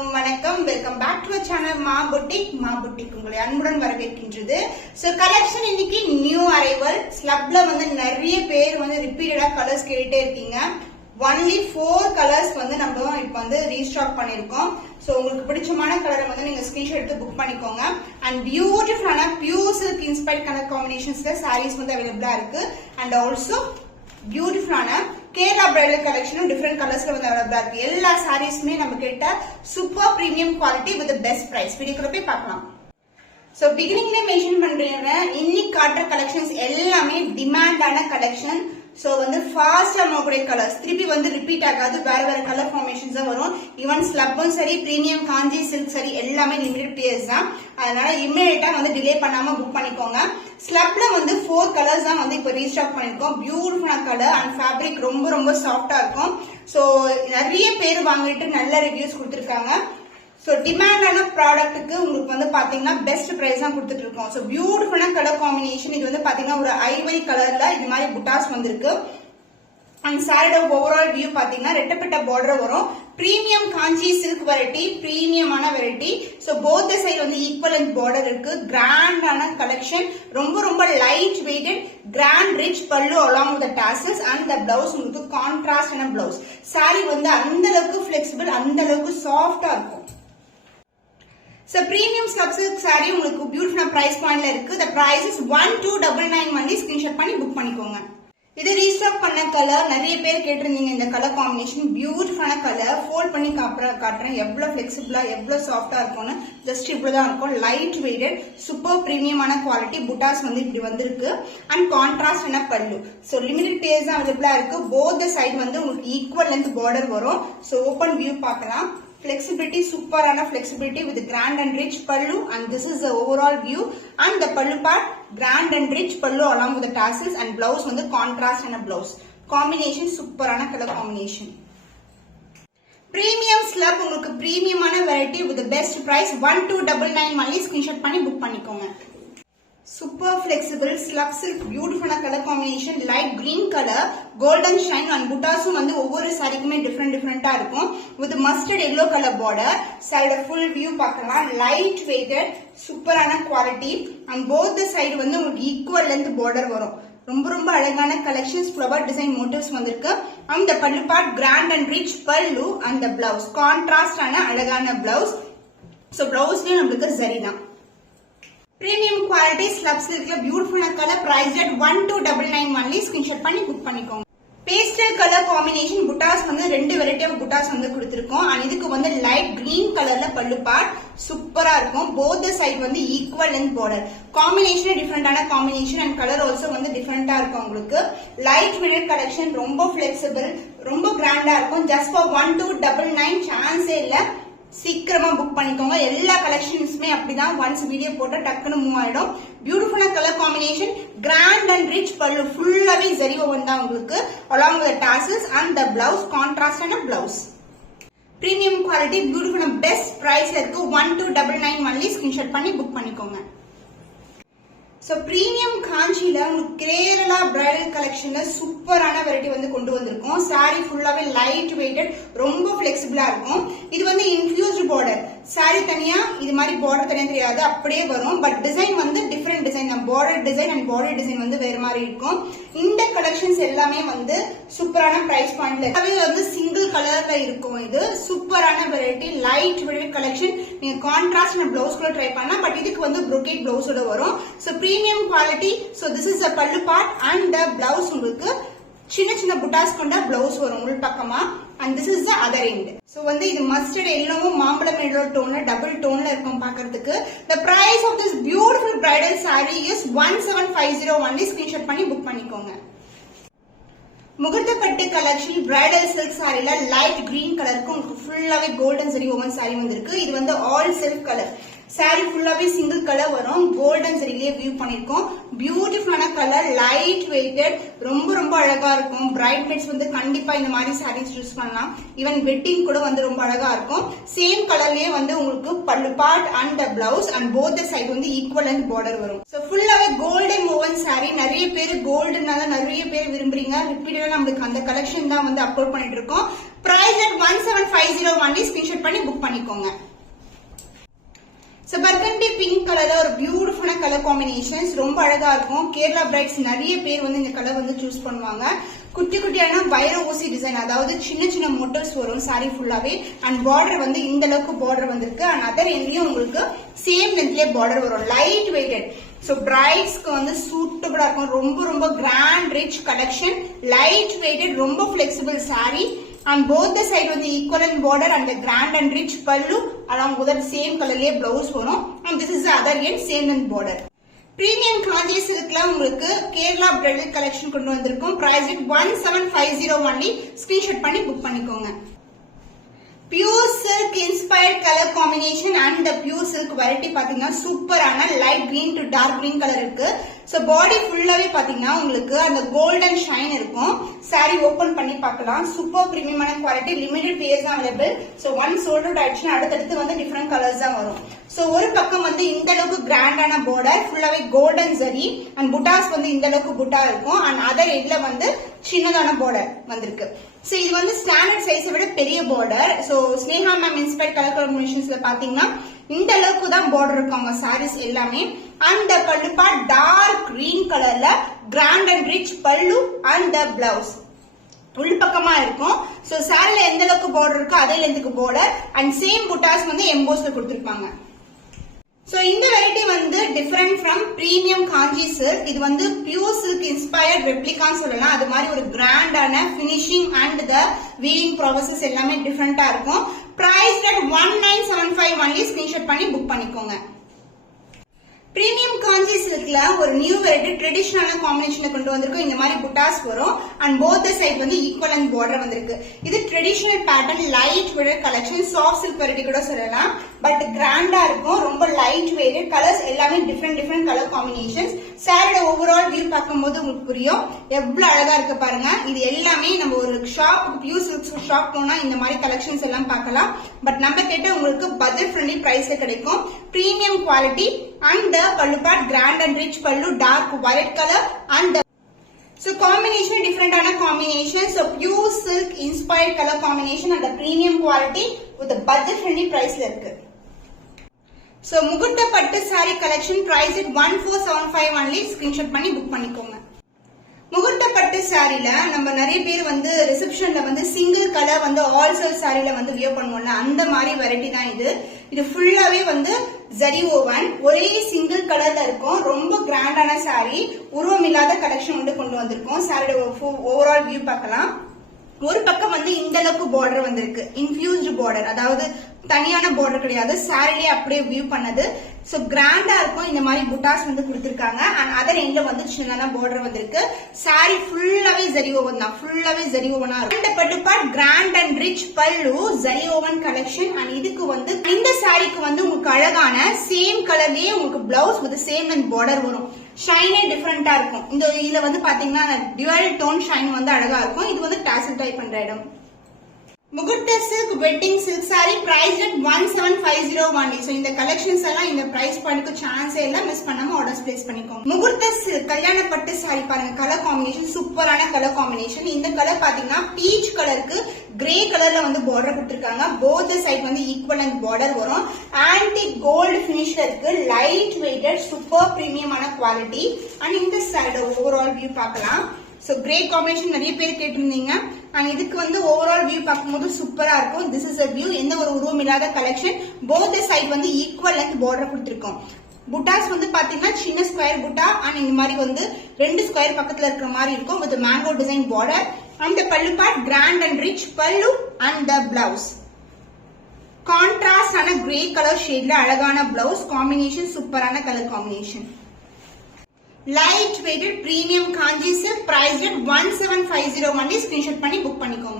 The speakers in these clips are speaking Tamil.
எல்லாருக்கும் வணக்கம். வெல்கம் பேக் டு சேனல் மா புட்டிக் உங்களை அன்புடன் வரவேற்கின்றது. சோ கலெக்ஷன் இன்னைக்கு நியூ அரைவல். ஸ்லப்ல வந்து நிறைய பேர் வந்து ரிப்பீட்டடா கலர்ஸ் கேட்டே இருக்கீங்க. ஒன்லி 4 கலர்ஸ் வந்து நம்ம இப்ப வந்து ரீஸ்டாக் பண்ணிருக்கோம். சோ உங்களுக்கு பிடிச்சமான கலரை வந்து நீங்க ஸ்கிரீன்ஷாட் எடுத்து புக் பண்ணிக்கோங்க. அண்ட் பியூட்டிஃபுல்லான பியூர் சில்க் இன்ஸ்பயர்ட் கலர் காம்பினேஷன்ஸ்ல சாரீஸ் வந்து அவைலபிளா இருக்கு. அண்ட் ஆல்சோ பியூட்டிஃபுல்லான கேரளா பிரைடல் கலெக்ஷனும் டிஃபரெண்ட் கலர்ஸ்ல வந்து அவைலபிளா இருக்கு. எல்லா சாரீஸுமே நம்ம கிட்ட super premium quality with best price. வீடியோக்குள்ள போய் பார்க்கலாம். சோ பிகினிங்ல மென்ஷன் பண்றேன், இன்னைக்கு காட்டுற கலெக்ஷன்ஸ் எல்லாமே டிமாண்டான கலெக்ஷன். சோ வந்து ஃபாஸ்டா மூவக்கூடிய கலர்ஸ் திருப்பி வந்து ரிப்பீட் ஆகாது. வேற வேற கலர் ஃபார்மேஷன்ஸ் தான் வரும். ஈவன் ஸ்லப்பும் சரி, பிரீமியம் காஞ்சி சில்க் சரி, எல்லாமே லிமிடெட் பீரியட்ஸ் தான். அதனால இமிடியேட்டா வந்து டிலே பண்ணாம புக் பண்ணிக்கோங்க. ஸ்லப்ல வந்து 4 கலர்ஸ் தான் வந்து இப்போ ரீஸ்டாக் பண்ணிருக்கோம். பியூட்டிஃபுல்லான கலர் அண்ட் ஃபேப்ரிக் ரொம்ப ரொம்ப சாஃப்டா இருக்கும். சோ நிறைய பேர் வாங்கிட்டு நல்ல ரிவ்யூஸ் கொடுத்திருக்காங்க. சோ டிமாண்டான ப்ராடக்ட்டுக்கு உங்களுக்கு வந்து பாத்தீங்கன்னா பெஸ்ட் பிரைஸ் தான் கொடுத்துட்டு இருக்கோம். சோ பியூட்டிஃபுல்லான கலர் காம்பினேஷன். இது வந்து பாத்தீங்கன்னா ஒரு ஐவரி கலர்ல இது மாதிரி புட்டாஸ் வந்திருக்கு. அண்ட் சாரியோட ஓவரால் வியூ பாத்தீங்கன்னா ரெட்டப்பட்ட பார்டர் வரும். பிரீமியம் காஞ்சி சில்க் வெரைட்டி, பிரீமியமான வெரைட்டி. சோ போத் சைடு வந்து ஈக்குவல் லென்த் பார்டர் இருக்கு. கிராண்டான கலெக்ஷன், ரொம்ப ரொம்ப light weighted, grand rich pallu along with tassels and the blouse உங்களுக்கு கான்ட்ராஸ்டான பிளவுஸ். சாரி வந்து அந்த அளவுக்கு பிளெக்சிபிள், அந்த அளவுக்கு சாஃப்டா இருக்கும். So premium slab silk saree உங்களுக்கு பியூட்டிஃபுல் பிரைஸ் பாயிண்ட்ல இருக்கு. The price is 1299 only. Screenshot பண்ணி புக் பண்ணிக்கோங்க. இது ரீஸ்டாக் பண்ண கலர். நிறைய பேர் கேட்டிருந்தீங்க இந்த கலர் காம்பினேஷன். பியூட்டிஃபுல்லான கலர். ஃபோல்ட் பண்ணி காட்டுறேன் எவ்வளவு பிளெக்சிபிளா எவ்வளவு சாஃப்டா இருக்கும்னு. ஜஸ்ட் இப்படிதான் இருக்கும். லைட் வெயிட்டட், சூப்பர் பிரீமியமான குவாலிட்டி. புட்டாஸ் வந்து இப்படி வந்திருக்கு. அண்ட் கான்ட்ராஸ்ட் என்ன பல்லு. சோ லிமிடெட் பேஸ் தான் அவைலபிளா இருக்கு. போத் சைடு வந்து உங்களுக்கு ஈக்குவல் லென்த் பார்டர் வரும். சோ ஓபன் வியூ பார்க்கலாம். Flexibility, superana flexibility with grand and rich pallu, and this is the overall view. And the pallu part, grand and rich pallu along with the tassels, and blouse on the contrast and a blouse combination, superana color combination. Premium slab உங்களுக்கு பிரீமியமான variety with the best price 1299 only. Screenshot பண்ணி புக் பண்ணிக்கோங்க. Super flexible slab silk, beautiful color combination, light green color, golden shine and buttasum வந்து ஒவ்வொரு சாரிக்குமே டிஃபரெண்டா இருக்கும். with mustard yellow color border. side full view பார்க்கலாம். light weighted, சூப்பரான quality. and both the side வந்து உங்களுக்கு equal length border வரும். ரொம்ப ரொம்ப அழகான கலெக்ஷன்ஸ், ஃப்ளவர் டிசைன் மோட்டிவ்ஸ் வந்திருக்கு. and the pallu part grand and rich pallu and the blouse contrast ஆன அழகான பிளவுஸ். சோ பிளவுஸ்லயே நமக்கு சரி தான். Premium quality slab silkல beautiful color, price at 1299 only. Screenshot பண்ணி புக் பண்ணிக்கோங்க. பேஸ்டல் கலர் காம்பினேஷன் புட்டாஸ் வந்து ரெண்டு வெரைட்டி ஆஃப் புட்டாஸ் வந்து கொடுத்திருக்கோம். அண்ட் இதுக்கு வந்து லைட் கிரீன் கலர்ல பல்லு பார்ட் சூப்பரா இருக்கும். போத் சைடு வந்து ஈக்குவல் லென்த் பார்டர். காம்பினேஷன் டிஃபரெண்டான காம்பினேஷன் அண்ட் கலர் ஆல்சோ வந்து டிஃபரெண்டா இருக்கும். உங்களுக்கு லைட் வெயிட் கலெக்ஷன், ரொம்ப பிளெக்சிபிள், ரொம்ப கிராண்டா இருக்கும். ஜஸ்ட் ஃபார் 1299 சான்ஸே இல்ல. சீக்கிரமா புக் பண்ணிக்கோங்க. எல்லா கலெக்ஷன்ஸுமே அப்படிதான். ஒன்ஸ் வீடியோ போட்டு டக்குன்னு மூவ் ஆயிடும். பியூட்டிஃபுல்லான colour combination, grand and rich pallu, ஃபுல்லாவே ஜரி ஓவன் தான் உங்களுக்கு. along with the tassels and the blouse, contrast and a blouse. Premium quality, beautiful and best price இருக்கு. 1299 only. ஸ்கிரீன்ஷாட் பண்ணி புக் பண்ணிக்கோங்க. சோ பிரீமியம் காஞ்சில உங்களுக்கு கேரளா பிரைடல் கலெக்ஷன்ல சூப்பரான வெரைட்டி வந்து கொண்டு வந்திருக்கோம். சாரி ஃபுல்லாவே லைட் வெயிட்டட், ரொம்ப பிளெக்சிபிளா இருக்கும். இது வந்து இன்ஃபியூஸ்ட் பார்டர். சாரி தனியா இது மாதிரி பார்டர் தனியா தெரியாது, அப்படியே வரும். பட் டிசைன் வந்து டிஃபரெண்ட் டிசைன் தான். Border design and border design வந்து வேற மாதிரி இருக்கும். இந்த கலெக்ஷன்ஸ் எல்லாமே வந்து சூப்பரான பிரைஸ் பாயிண்ட்ல வந்து சிங்கிள் கலர்ல இருக்கும். இது சூப்பரான வெரைட்டி, லைட் வெயிட் கலெக்ஷன். நீங்க கான்ட்ராஸ்ட் பிளவுஸ் கூட ட்ரை பண்ணலாம். பட் இதுக்கு வந்து brocade பிளவுஸோட வரும். So premium quality. So this is a pallu part and the blouse உங்களுக்கு சின்ன சின்ன புட்டாஸ் கொண்ட பிளவுஸ் வரும் உள் பக்கமா. and this is the other end. So வந்து இது மஸ்டர்ட் எல்லோவும் மாம்பழம் எல்லோ டோன்ல டபுள் டோன்ல இருக்கும் பார்க்கிறதுக்கு. the price of this beautiful bridal saree is 1750 only. Screenshot பண்ணி புக் பண்ணிக்கோங்க. முகூர்த்த பட்டு கலெக்ஷன் பிரைடல் சில்க் சாரில லைட் கிரீன் கலருக்கு உங்களுக்கு ஃபுல்லாவே கோல்டன் சரி ஓவன் சாரி வந்திருக்கு. இது வந்து ஆல் சில்க் கலர். சாரி ஃபுல்லாவே சிங்கிள் கலர் வரும். கோல்டன் சரியிலேயே வியூ பண்ணிருக்கோம். பியூட்டிஃபுல்லான கலர், லைட் வெயிட்டட், ரொம்ப ரொம்ப அழகா இருக்கும். பிரைட் மேட்ஸ் வந்து கண்டிப்பா இந்த மாதிரி சாரீஸ் யூஸ் பண்ணலாம். ஈவன் வெட்டிங் கூட வந்து ரொம்ப அழகா இருக்கும். சேம் கலர்லயே வந்து உங்களுக்கு பல்லு part and blouse and both side வந்து ஈக்குவல் லென்த் பார்டர் வரும். சோ ஃபுல்லாவே கோல்டன் ஓவன் சாரி. நிறைய பேர் கோல்டுனால நிறைய பேர் விரும்புறீங்க. ரிப்பீட்டடா நம்மளுக்கு அந்த கலெக்ஷன் தான் வந்து அப்லோட் பண்ணிட்டு இருக்கோம். Price at 1750 only. ஸ்கிரீன்ஷாட் பண்ணி புக் பண்ணிக்கோங்க. So burgundy pink கலர்ல ஒரு பியூட்டிஃபுல்லான கலர் காம்பினேஷன்ஸ் ரொம்ப அழகா இருக்கும். கேரளா பிரைட்ஸ் நிறைய பேர் வந்து இந்த கலர் வந்து சூஸ் பண்ணுவாங்க. குட்டி குட்டியான வைர ஊசி டிசைன், அதாவது சின்ன சின்ன மோட்டர்ஸ் வரும் சாரி ஃபுல்லாவே. அண்ட் பார்டர் வந்து இந்த அளவுக்கு பார்டர் வந்திருக்கு. அண்ட் அதர் எண்ட்லயும் உங்களுக்கு சேம் லென்த்லயே பார்டர் வரும். Light weighted. சோ பிரைட்ஸ்க்கு வந்து சூட்டபிளா இருக்கும். ரொம்ப ரொம்ப grand rich collection. Light weighted, ரொம்ப flexible saree. On both the side வந்து equivalent border and the grand and rich pallu along with the same colorலயே blouse வரும். And this is the other end, same length border. Premium Kanji silkல உங்களுக்கு கேரளா பிரைடல் கலெக்ஷன் கொண்டு வந்திருக்கோம். Price 1750 only. ஸ்கிரீன்ஷாட் பண்ணி புக் பண்ணிக்கோங்க. Pure silk inspired color combination and the pure silk variety பாத்தீங்கன்னா சூப்பரான light green to dark green color இருக்கு. So body ஃபுல்லாவே பாத்தீங்கன்னா உங்களுக்கு அந்த golden shine இருக்கும். saree ஓபன் பண்ணி பார்க்கலாம். சூப்பர் பிரீமியமான குவாலிட்டி, லிமிடெட் பேஸ் தான் available. So one sold out ஆயிடுச்சுன்னா அடுத்தடுத்து வந்து டிஃபரெண்ட் கலர்ஸ் தான் வரும். So ஒரு பக்கம் வந்து இந்த அளவுக்கு கிராண்டான பார்டர் ஃபுல்லாவே கோல்டன் ஜரி அண்ட் புட்டாஸ் வந்து இந்த அளவுக்கு புட்டா இருக்கும். அண்ட் அதர் எட்ல வந்து சின்னதான பார்டர் வந்திருக்கு. சோ இது வந்து ஸ்டாண்டர்ட் சைஸை விட பெரிய border. So Sneha ma'am inspired colour காம்பினேஷன்ஸ்ல பாத்தீங்கன்னா இந்த அளவுக்கு தான் பார்டர் இருக்கும் சாரீஸ் எல்லாமே. அந்த பல்லுப்பா டார்க் கிரீன் கலர்ல grand and rich pallu and the blouse உள் பக்கமா இருக்கும். சோ சாரில எந்த அளவுக்கு பார்டர் இருக்கோ அதே லென்த்துக்கு பார்டர் அண்ட் சேம் புட்டாஸ் வந்து எம்போஸ்ல கொடுத்திருப்பாங்க. சோ இந்த வெரைட்டி வந்து different from premium Kanchi silk. இது வந்து பியூர் சில்க் இன்ஸ்பயர்ட் ரெப்ளிகான்னு சொல்லலாம். அது மாதிரி ஒரு கிராண்டான finishing and the weaving process எல்லாமே டிஃபரெண்டா இருக்கும். Price at 1975 only. ஸ்கிரீன்ஷாட் பண்ணி புக் பண்ணிக்கோங்க. பிரீமியம் காஞ்சி சில்க்ல ஒரு நியூ வெரைட்டி ட்ரெடிஷனலான காம்பினேஷனை கொண்டு வந்திருக்கும். இந்த மாதிரி புட்டாஸ் வரும் அண்ட் போத் தி சைடு வந்து ஈக்குவலன்ட் பார்டர் வந்திருக்கு. இது traditional pattern light weight collection. Soft silk variety கூட சொல்லலாம். பட் கிராண்டா இருக்கும். ரொம்ப லைட் வெயிட் கலர்ஸ் எல்லாமே டிஃபரெண்ட் கலர் காம்பினேஷன்ஸ். சாரியோட ஓவரால் வியூ பார்க்கும்போது உங்களுக்கு புரியும் எவ்வளவு அழகா இருக்கு பாருங்க. இது எல்லாமே நம்ம ஒரு ஷாப் பியூர் சில்க் ஷாப் போனா இந்த மாதிரி கலெக்ஷன்ஸ் எல்லாம் பார்க்கலாம். பட் நம்ம கேட்ட உங்களுக்கு பட்ஜெட் ஃப்ரெண்ட்லி பிரைஸ்ல கிடைக்கும். Premium quality and the pallu part grand and rich pallu, dark violet color and the so combination different ana combination. So pure silk inspired color combination and the premium quality with the budget friendly price la irukku. So mugutta pattu saree collection price at 1475 only. screenshot பண்ணி book பண்ணிக்கோங்க. முகூர்த்த பட்டு சாரில நம்ம நிறைய பேர் வந்து ரிசப்ஷன்ல வந்து சிங்கிள் கலர் வந்து ஆல் செல் சாரில வந்து வியர் பண்ணுவோம்ல, அந்த மாதிரி வெரைட்டி தான் இது. இது ஃபுல்லாவே வந்து ஜரி ஓவன் ஒரே சிங்கிள் கலர்ல இருக்கும். ரொம்ப கிராண்டான சாரி, உருவம் இல்லாத கலெக்ஷன் வந்து கொண்டு வந்திருக்கோம். சாரியோட ஓவரால் வியூ பார்க்கலாம். ஒரு பக்கம் வந்து இந்த அளவுக்கு பார்டர் வந்திருக்கு. இன்ஃபியூஸ்டு பார்டர், அதாவது தனியான பார்டர் கிடையாது, சாரிலேயே அப்படியே வியூ பண்ணது. சோ கிராண்டா இருக்கும். இந்த மாதிரி புட்டாஸ் வந்து கொடுத்திருக்காங்க. அண்ட் அதர் எண்ட்ல வந்து சின்னதான பார்டர் வந்திருக்கு. சாரி ஃபுல்லாவே ஜரி ஓவன் தான், ஃபுல்லாவே ஜரி ஓவனா இருக்கும். இந்த பட்டு பார்ட் கிராண்ட் அண்ட் ரிச் பல்லு ஜரி ஓவன் கலெக்ஷன். அண்ட் இதுக்கு வந்து இந்த சாரிக்கு வந்து உங்களுக்கு அழகான சேம் கலர்லயே உங்களுக்கு blouse with same and border வரும். ஷைனே டிஃபரெண்டா இருக்கும். இந்த இதுல வந்து பாத்தீங்கன்னா டியூவல் டோன் ஷைன் வந்து அழகா இருக்கும். இது வந்து டாசல் டைப் பண்ற இடம். முகூர்த்த silk wedding silk sari price at 1750 only. So இந்த கலெக்ஷன்ஸ் எல்லாம் இந்த பிரைஸ் பாயிண்ட்க்கு சான்ஸே இல்ல. மிஸ் பண்ணாம ஆர்டர்ஸ் பிளேஸ் பண்ணிக்கோங்க. முகூர்த்த சில்க் கல்யாண பட்டு சாரி பாருங்க. கலர் காம்பினேஷன் சூப்பரான கலர் காம்பினேஷன். இந்த கலர் பாத்தீங்கன்னா பீச் கலருக்கு கிரே கலர்ல வந்து பார்டர் கொடுத்திருக்காங்க. போத் சைடு வந்து ஈக்குவலன்ட் பார்டர் வரும். ஆன்டிக் கோல்டு ஃபினிஷ்ல இருக்கு. லைட் வெயிட்டட் சூப்பர் பிரீமியமான குவாலிட்டி. அண்ட் இந்த சைடு ஓவரால் வியூ பார்க்கலாம். சோ கிரே காம்பினேஷன் நிறைய பேர் கேட்டிருந்தீங்க. அண்ட் இதுக்கு வந்து ஓவரால் வியூ பார்க்கும்போது சூப்பரா இருக்கும். This is a view. எந்த ஒரு உருவம் இல்லாத கலெக்ஷன். போத் சைடு வந்து ஈக்குவல் லென்த் பார்டர் கொடுத்திருக்கோம். புட்டாஸ் வந்து பாத்தீங்கன்னா சின்ன ஸ்கொயர் புட்டா அண்ட் இந்த மாதிரி வந்து 2 ஸ்கொயர் பக்கத்துல இருக்கிற மாதிரி இருக்கும் வித் மேங்கோ டிசைன் பார்டர். அந்த pallu part grand and rich pallu and the blouse contrast ஆன கிரே கலர் ஷேட்ல அழகான பிளவுஸ் காம்பினேஷன். சூப்பரான colour combination. Light weighted premium Kanchi silk price at 1750 only. Screenshot பண்ணி புக் பண்ணிக்கோங்க.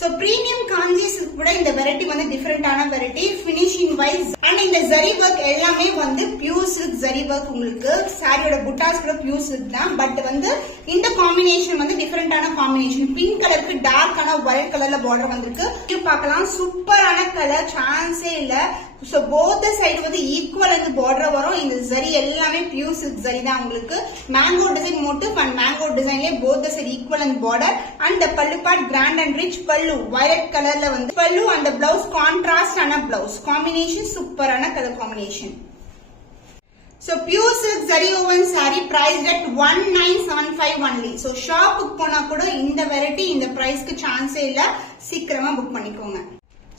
சோ பிரீமியம் காஞ்சி சில்க் கூட இந்த வெரைட்டி வந்து டிஃபரெண்டான வெரைட்டி ஃபினிஷிங் வைஸ். அண்ட் இந்த ஜரி ஒர்க் எல்லாமே வந்து பியூர் சில்க் ஜரி ஒர்க். உங்களுக்கு சாரியோட புட்டாஸ் கூட பியூர் சில்க் தான். பட் வந்து இந்த காம்பினேஷன் வந்து டிஃபரெண்டான காம்பினேஷன். பிங்க் கலருக்கு டார்க்கான ஒயிட் கலர்ல பார்டர் வந்திருக்கு. பார்க்கலாம். சூப்பரான கலர், சான்ஸே இல்ல. சோ போத் சைடு வந்து ஈக்குவல் அந்த பார்டர் வரும். இந்த ஜரி எல்லாமே பியூர் சில்க் ஜரி தான். உங்களுக்கு mango design motif and mango டிசைன்லயே போத் சைடு ஈக்குவல் அந்த border and pallu part grand and rich pallu violet கலர்ல வந்து பல்லு அண்ட் பிளவுஸ் கான்ட்ராஸ்ட் ஆன பிளவுஸ் காம்பினேஷன் சூப்பரான colour combination. So pure silk zari woven saree priced at 1975 only. So shop book போனா கூட இந்த வெரைட்டி இந்த பிரைஸ்க்கு சான்ஸே இல்ல. சீக்கிரமா புக் பண்ணிக்கோங்க.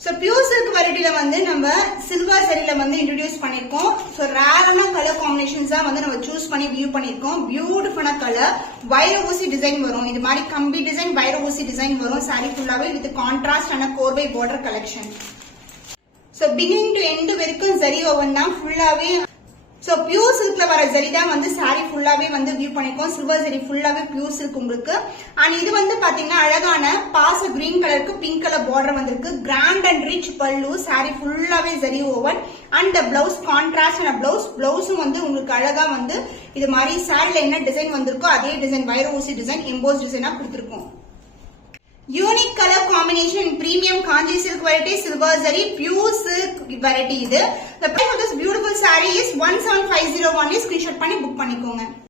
So pure silk வெரைட்டில வந்து நம்ம சில்வர் சரியில வந்து இன்ட்ரோடியூஸ் பண்ணிருக்கோம். So ரேரான கலர் காம்பினேஷன்ஸ் தான் வந்து நம்ம சூஸ் பண்ணி வியூ பண்ணிருக்கோம். பியூட்டிஃபுல்லான கலர் வைர ஊசி டிசைன் வரும். இது மாதிரி கம்பி டிசைன் வைர ஊசி டிசைன் வரும். saree ஃபுல்லாவே வித் கான்ட்ராஸ்ட் ஆன கோர்வை border collection. So beginning to end வரைக்கும் zari woven தான் ஃபுல்லாவே. சோ பியூர் சில்க்ல வர ஜரி தான் வந்து saree ஃபுல்லாவே வந்து வியூ பண்ணிருக்கோம். சில்வர் ஜரி ஃபுல்லாவே பியூர் சில்க் உங்களுக்கு. அண்ட் இது வந்து பாத்தீங்கன்னா அழகான பாச கிரீன் கலருக்கு பிங்க் கலர் பார்டர் வந்திருக்கு. Grand and rich pallu saree ஃபுல்லாவே zari woven and blouse contrast ஆன பிளவுஸும் வந்து உங்களுக்கு அழகா வந்து இது மாதிரி சாரில என்ன டிசைன் வந்திருக்கோ அதே டிசைன் வைர ஊசி டிசைன் எம்போஸ் டிசைனா கொடுத்திருக்கோம். Unique color combination in premium Kanji silk variety, silver zari, pure silk variety இது. The price of this beautiful saree is 17501. Screenshot பண்ணி book பண்ணிக்கோங்க.